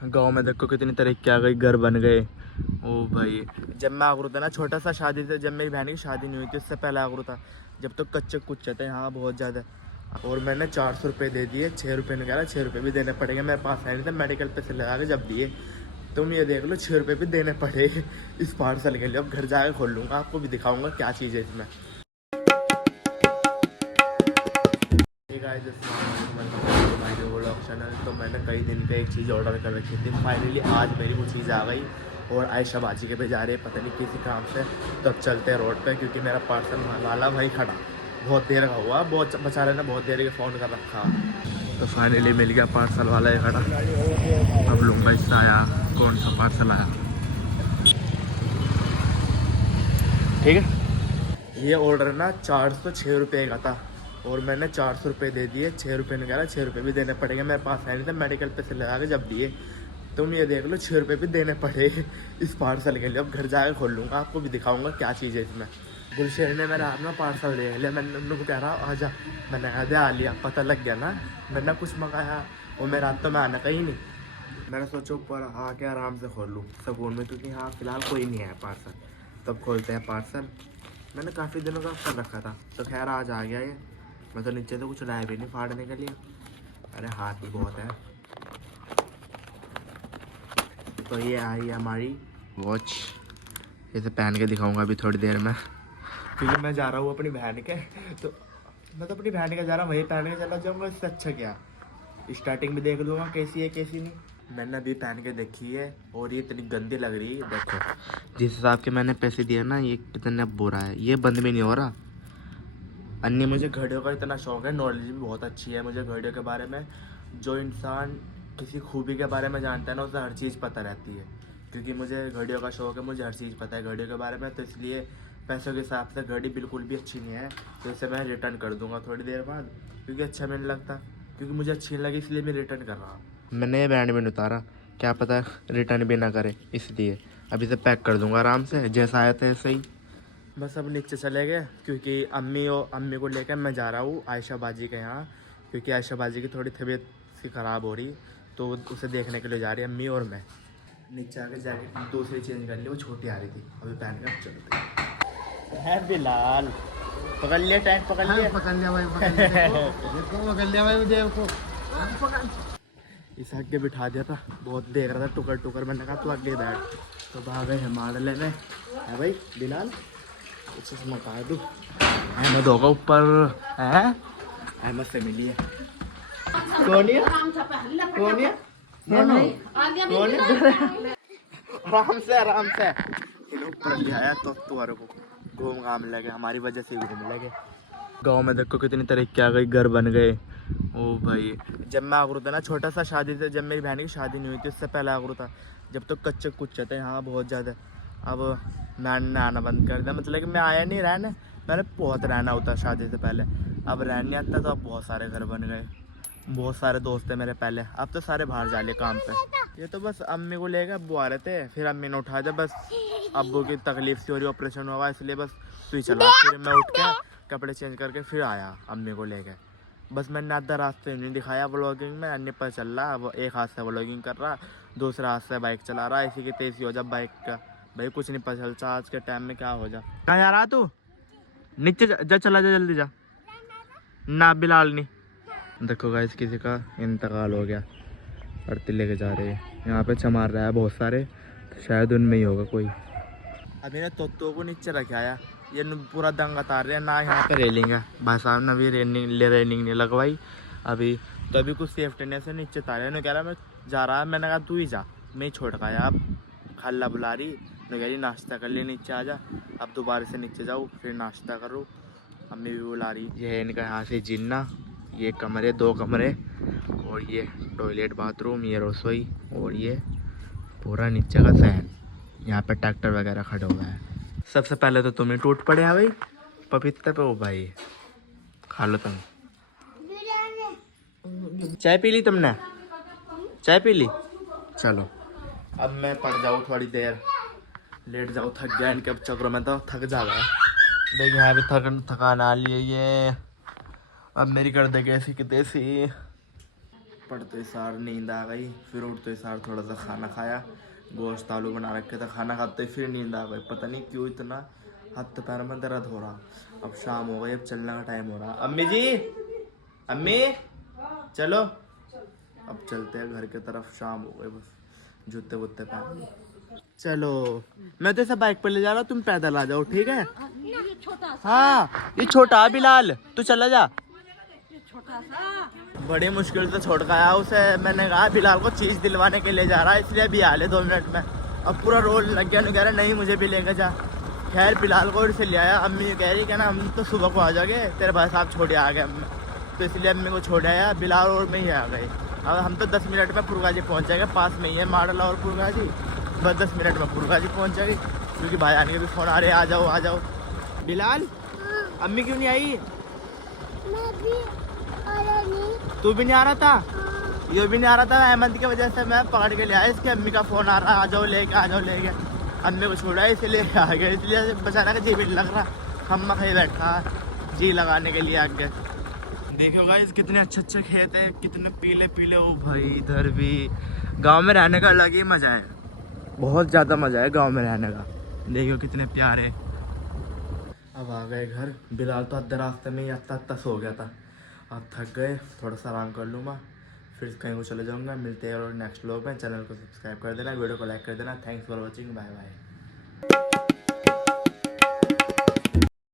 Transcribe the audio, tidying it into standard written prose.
गांव में देखो कितनी तरक्की आ गई, घर बन गए। ओ भाई जब मैं आगरू था ना छोटा सा, शादी से जब मेरी बहन की शादी नहीं हुई थी उससे पहले आगरू था, जब तो कच्चे कुच्चे थे यहाँ बहुत ज़्यादा। और मैंने 400 रुपये दे दिए, 6 रुपये निकाला, 6 रुपये भी देने पड़ेंगे, मेरे पास है नहीं थे, मेडिकल पे से लगा के जब दिए। तुम ये देख लो 6 रुपये भी देने पड़े इस पार्सल के लिए। अब घर जाकर खोल लूँगा, आपको भी दिखाऊँगा क्या चीज़ है इसमें। चैनल तो मैंने कई दिन पे एक चीज़ ऑर्डर कर रखी थी, फाइनली आज मेरी वो चीज़ आ गई। और आयशा बाजी के पे जा रहे हैं पता नहीं किसी काम से, तो अब चलते हैं रोड पे, क्योंकि मेरा पार्सल वाला भाई खड़ा बहुत देर का हुआ, बहुत बेचारे ने बहुत देर के फ़ोन कर रखा। तो फाइनली मिल गया पार्सल वाला ही खड़ा। अब लूँगा इससे आया कौन सा पार्सल आया। ठीक है, ये ऑर्डर ना 406 रुपये का था और मैंने 400 रुपये दे दिए, 6 रुपये निकाला, 6 रुपये भी देने पड़ेंगे, मेरे पास है नहीं थे, मेडिकल पे से लगा के जब दिए। तुम ये देख लो 6 रुपये भी देने पड़े इस पार्सल के लिए। अब घर जाकर खोल लूँगा, आपको भी दिखाऊँगा क्या चीज़ है इसमें। गुलशेर ने मेरा हाथ में पार्सल दे लिया, मैंने उनको कह रहा आजा, मैंने कहा दे आ लिया, पता लग गया ना मैंने कुछ मंगाया, और मेरा हाथ तो मैं आना कहीं नहीं। मैंने सोचा ऊपर आके आराम से खोल लूँ सकून में, क्योंकि हाँ फिलहाल कोई नहीं है पार्सल। तब खोलते हैं पार्सल, मैंने काफ़ी दिनों का कर रखा था, तो खैर आज आ गया ये। मैं तो नीचे तो कुछ लाया भी नहीं फाड़ने के लिए, अरे हाथ ही बहुत है। तो ये आई हमारी वॉच, इसे पहन के दिखाऊंगा अभी थोड़ी देर में, क्योंकि मैं जा रहा हूँ अपनी बहन के, तो मैं तो अपनी बहन के जा रहा हूँ, वही पहन के चला जाऊँगा, इससे अच्छा क्या। स्टार्टिंग में देख लूँगा कैसी है कैसी नहीं। मैंने अभी पहन के देखी है और ये इतनी गंदी लग रही है। देखो जिस हिसाब के मैंने पैसे दिए ना, ये कितना बुरा है, ये बंद भी नहीं हो रहा। अन्य मुझे घड़ियों का इतना शौक है, नॉलेज भी बहुत अच्छी है मुझे घड़ियों के बारे में। जो इंसान किसी खूबी के बारे में जानता है ना, उसे हर चीज़ पता रहती है, क्योंकि मुझे घड़ियों का शौक है, मुझे हर चीज़ पता है घड़ियों के बारे में। तो इसलिए पैसों के हिसाब से घड़ी बिल्कुल भी अच्छी नहीं है, तो इसे मैं रिटर्न कर दूंगा थोड़ी देर बाद, क्योंकि अच्छा भी नहीं लगता, क्योंकि मुझे अच्छी नहीं लगी इसलिए मैं रिटर्न कर रहा हूँ। मैंने ये बैंड भी नहीं उतारा, क्या पता रिटर्न भी ना करे, इसलिए अभी से पैक कर दूंगा आराम से, जैसा आया था ऐसे ही। बस अब नीचे चले गए, क्योंकि अम्मी को लेकर मैं जा रहा हूँ आयशा बाजी के यहाँ, क्योंकि आयशा बाजी की थोड़ी तबीयत सी ख़राब हो रही, तो उसे देखने के लिए जा रही है अम्मी और मैं। नीचे आके जैकेट दूसरी चेंज कर ली, वो छोटी आ रही थी, अभी पहन कर चलते हैं। बिलाल पकड़ लिया, टाइम पकड़ लिया, पकड़ लिया भाई, पकड़ लिया भाई मुझे को इस आगे बिठा दिया था, बहुत देख रहा था टुकर टुकर, मैंने कहा तू आगे बैठ, तो भाग गए हमारे लेने है भाई बिलाल। चश्मा कहा दूँ, अहमद होगा ऊपर है, अहमद से मिली है। कौन है कौन है आराम से आराम से ऊपर ले आया, तो तुम्हारे को घूम घाम लगे, हमारी वजह से घूम लगे। गांव में देखो कितनी तरक्की आ गई, घर बन गए। ओ भाई जब मैं आगरू था ना छोटा सा, शादी से जब मेरी बहन की शादी नहीं हुई थी उससे पहले आगरू था, जब तो कच्चे कुच्चे थे यहाँ बहुत ज़्यादा। अब मैंने आना बंद कर दिया, मतलब कि मैं आया नहीं रहने, मैंने बहुत रहना होता शादी से पहले, अब रहने आता, तो अब बहुत सारे घर बन गए, बहुत सारे दोस्त थे मेरे पहले, अब तो सारे बाहर जा लिए काम पे। ये तो बस अम्मी को लेकर अब्बू आ रहे थे, फिर अम्मी ने उठा दिया, बस अब्बू की तकलीफ सी हो रही, ऑपरेशन हुआ इसलिए बस सुई चला, फिर मैं उठ के कपड़े चेंज करके फिर आया अम्मी को लेकर। बस मैंने आधा रास्ते नहीं दिखाया व्लॉगिंग में, अन्य पर चल रहा, वो एक हाथ से व्लॉगिंग कर रहा, दूसरा हाथ से बाइक चला रहा, इसी की तेज़ी हो जा बाइक का, भाई कुछ नहीं पता चलता आज के टाइम में क्या हो जा। कहाँ जा रहा तू, नीचे जा चला जा जल्दी जा ना, बिलाल नहीं। देखो गाइस किसी का इंतकाल हो गया, अर्थी लेके जा रहे हैं, यहाँ पे चमार रहा है बहुत सारे, तो शायद उनमें ही होगा कोई। अभी ने तोतों को नीचे रखाया, ये पूरा दंग तार रहे हैं ना, यहाँ पे रेलिंग है, भाई साहब ने अभी रेलिंग नहीं लगवाई अभी, तो अभी कुछ सेफ्टी ने से नीचे तारे, ने कह रहा मैं जा रहा है, मैंने कहा तू ही जा, मैं ही छोड़ गया, अब खाला बुला रही, मैं कह रही नाश्ता कर ले नीचे आ जा, अब दोबारा से नीचे जाऊँ फिर नाश्ता करूँ, अम्मी भी बुला रही। ये है इनका यहाँ से जिन्ना, ये कमरे 2 कमरे, और ये टॉयलेट बाथरूम, ये रसोई, और ये पूरा नीचे का सहन, यहाँ पे ट्रैक्टर वगैरह खड़ा हुआ है। सबसे पहले तो तुम्हें टूट पड़े है भाई पपीते पे, ओ भाई खा लो तुम। चाय पी ली तुमने, चाय पी ली, चलो अब मैं पड़ जाऊँ थोड़ी देर, लेट जाऊँ, थक गया इनके चक्रों में, तो थक जा रहा है देख, यहाँ भी थकान आ ली है ये, अब मेरी कर देगी ऐसी कि तैसी। पढ़ते सार नींद आ गई, फिर उठते सार थोड़ा सा खाना खाया, गोश्त आलू बना रखे था, खाना खाते फिर नींद आ गई। पता नहीं क्यों इतना हाथ पैर में दर्द हो रहा। अब शाम हो गई, अब चलने का टाइम हो रहा। अम्मी जी, अम्मी चलो, अब चलते हैं घर की तरफ। शाम हो गई, बस जूते वूते पहन चलो। मैं तो ऐसा बाइक पर ले जा रहा हूँ, तुम पैदल आ जाओ, ठीक है? हाँ ये छोटा बिलाल, तू चला जा। बड़ी मुश्किल से छोड़ गया उसे। मैंने कहा बिलाल को चीज दिलवाने के लिए जा रहा है, इसलिए अभी आ ले 2 मिनट में। अब पूरा रोल लग गया, कह रहा नहीं मुझे भी लेकर जा। खैर बिलाल को से ले आया। अम्मी कह रही क्या ना हम तो सुबह को आ जाओगे, तेरे भाई साहब छोड़े आ गए अम्मी, तो इसलिए अम्मी को छोड़ आया। बिलाल और मैं ही आ गए। अब हम तो 10 मिनट में पुरगाजी पहुँच जाएंगे, पास में ही है माडला और पुरगाजी। बस 10 मिनट में पुरगाजी पहुँच जाएगी, क्योंकि भाई आने के भी फ़ोन आ रहे आ जाओ आ जाओ। बिलाल अम्मी क्यों नहीं आई? तू भी नहीं आ रहा था? ये भी नहीं आ रहा था। अहमद की वजह से मैं पकड़ के ले आया, इसकी अम्मी का फ़ोन आ रहा है, आ जाओ लेके आ जाओ लेके। अम्मी को छोड़ा इसलिए आ गया, इसलिए बेचारा का जी भी लग रहा। हम कहीं बैठा जी लगाने के लिए आगे। देखो गाइस कितने अच्छे अच्छे खेत है, कितने पीले पीले। ओ भाई इधर भी गांव में रहने का अलग ही मज़ा है, बहुत ज़्यादा मज़ा है गांव में रहने का। देखो कितने प्यारे। अब आ गए घर। बिलाल तो अद्धे रास्ते में ही अत्ता सो गया था। अब थक गए, थोड़ा सा आराम कर लूँगा, फिर कहीं को चले जाऊँगा। मिलते हैं और नेक्स्ट व्लॉग में। चैनल को सब्सक्राइब कर देना, वीडियो को लाइक कर देना। Thanks for watching, bye bye.